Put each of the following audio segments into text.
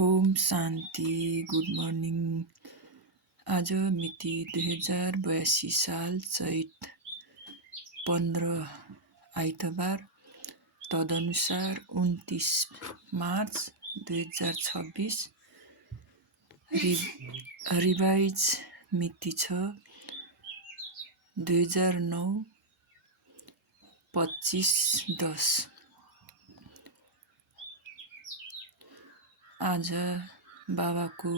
ओम शान्ति। Good morning. आज मिति 2082 साल चैत 15 आइतबार, तदनुसार 29 मार्च 2026। रिभाइज मिति छ 2009 25/10। आज बाबाको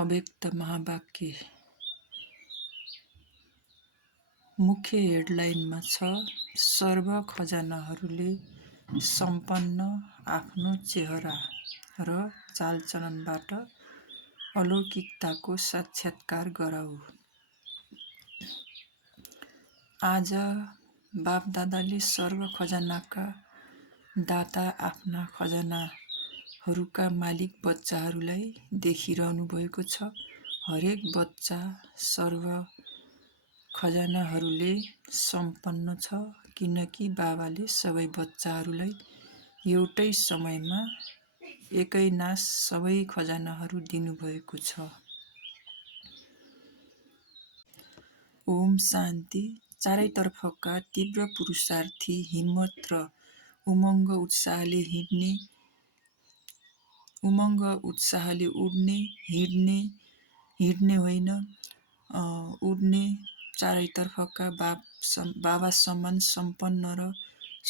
अव्यक्त महावाक्य मुख्य हेडलाइनमा छ, सर्व खजानाहरूले सम्पन्न आफ्नो चेहरा र चालचलनबाट अलौकिकताको साक्षात्कार गराऊ। आज बापदादाले सर्व खजानाका दाता आफ्ना खजानाहरूका मालिक बच्चाहरूलाई देखिरहनु भएको छ। हरेक बच्चा सर्व खजानाहरूले सम्पन्न छ, किनकि बाबाले सबै बच्चाहरूलाई एउटै समयमा एकैनास सबै खजानाहरू दिनुभएको छ। ओम शान्ति। चारैतर्फका तीव्र पुरुषार्थी हिम्मत र उमङ्ग उत्साहले उड्ने, हिँड्ने होइन, उड्ने, चारैतर्फका बाबा समान सम्पन्न र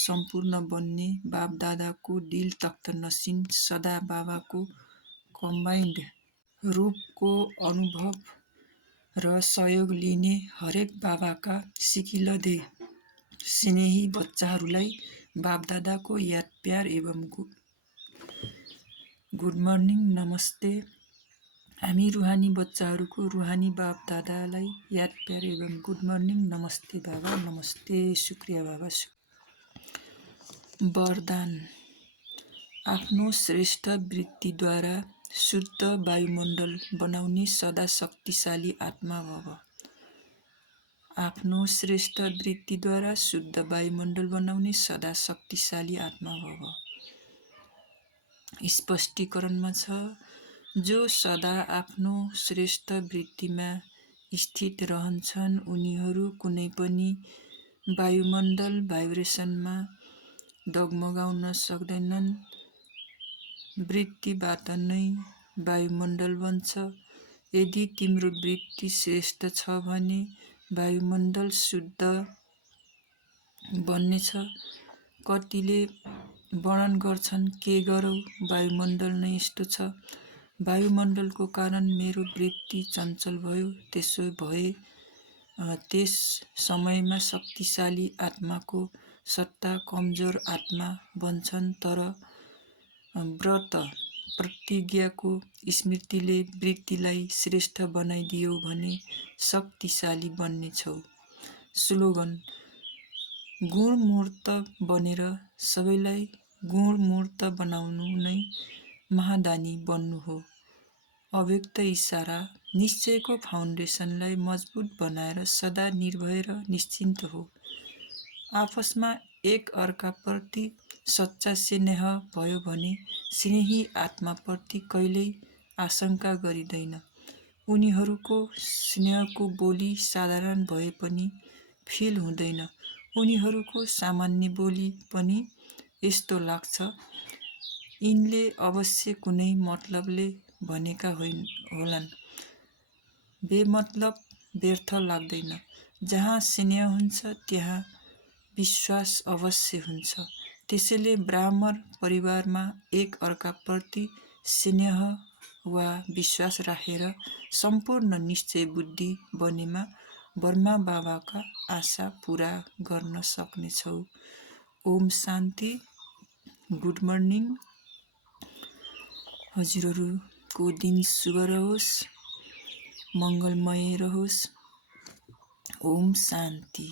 सम्पूर्ण बन्ने, बाप दादाको दिल तख्त नसिन सदा बाबाको कम्बाइन्ड रूपको अनुभव र सहयोग लिने, हरेक बाबाका सिकिलधे स्नेही बच्चाहरूलाई बापदादाको याद प्यार एवं गुड मर्निङ, नमस्ते। हामी रुहानी बच्चाहरूको रुहानी बाप दादालाई याद प्यार एवं गुड मर्निङ, नमस्ते बाबा, नमस्ते, शुक्रिया बाबा। वरदान। आफ्नो श्रेष्ठ वृत्तिद्वारा शुद्ध वायुमण्डल बनाउने सदा शक्तिशाली आत्मा भव। आफ्नो श्रेष्ठ वृत्तिद्वारा शुद्ध वायुमण्डल बनाउने सदा शक्तिशाली आत्मा भव। स्पष्टीकरणमा छ, जो सदा आफ्नो श्रेष्ठ वृत्तिमा स्थित रहन्छन् उनीहरू कुनै पनि वायुमण्डल भाइब्रेसनमा डगमगाउन सक्दैनन्। वृत्तिबाट नै वायुमण्डल बन्छ। यदि तिम्रो वृत्ति श्रेष्ठ छ भने वायुमण्डल शुद्ध बन्नेछ। कतिले वर्णन गर्छन्, के गरौँ, वायुमण्डल नै यस्तो छ। वायुमण्डलको कारण मेरो वृत्ति चञ्चल भयो। त्यसो भए त्यस समयमा शक्तिशाली आत्माको सट्टा कमजोर आत्मा बन्छन्। तर व्रत प्रतिज्ञाको स्मृतिले वृत्तिलाई श्रेष्ठ बनाइदियो भने शक्तिशाली बन्नेछौ। स्लोगन। गुणमूर्त बनेर सबैलाई गुणमूर्त बनाउनु नै महादानी बन्नु हो। अव्यक्त इशारा। निश्चयको फाउन्डेसनलाई मजबुत बनाएर सदा निर्भय र निश्चिन्त हो। आपसमा एक अर्काप्रति सच्चा स्नेह भयो भने स्नेही आत्माप्रति कहिल्यै आशंका गरिँदैन। उनीहरूको स्नेहको बोली साधारण भए पनि फिल हुँदैन। उनीहरूको सामान्य बोली पनि यस्तो लाग्छ, यिनले अवश्य कुनै मतलबले भनेका होलान्। बेमतलब व्यर्थ लाग्दैन। जहाँ स्नेह हुन्छ त्यहाँ विश्वास अवश्य हुन्छ। त्यसैले ब्राह्मण परिवारमा एक अर्काप्रति स्नेह वा विश्वास राखेर सम्पूर्ण निश्चय बुद्धि बनेमा ब्रह्मा बाबाका आशा पूरा गर्न सक्नेछौ। ओम शान्ति। Good morning. हजुरहरूको दिन शुभ रहोस्, मङ्गलमय रहोस्। ओम शान्ति।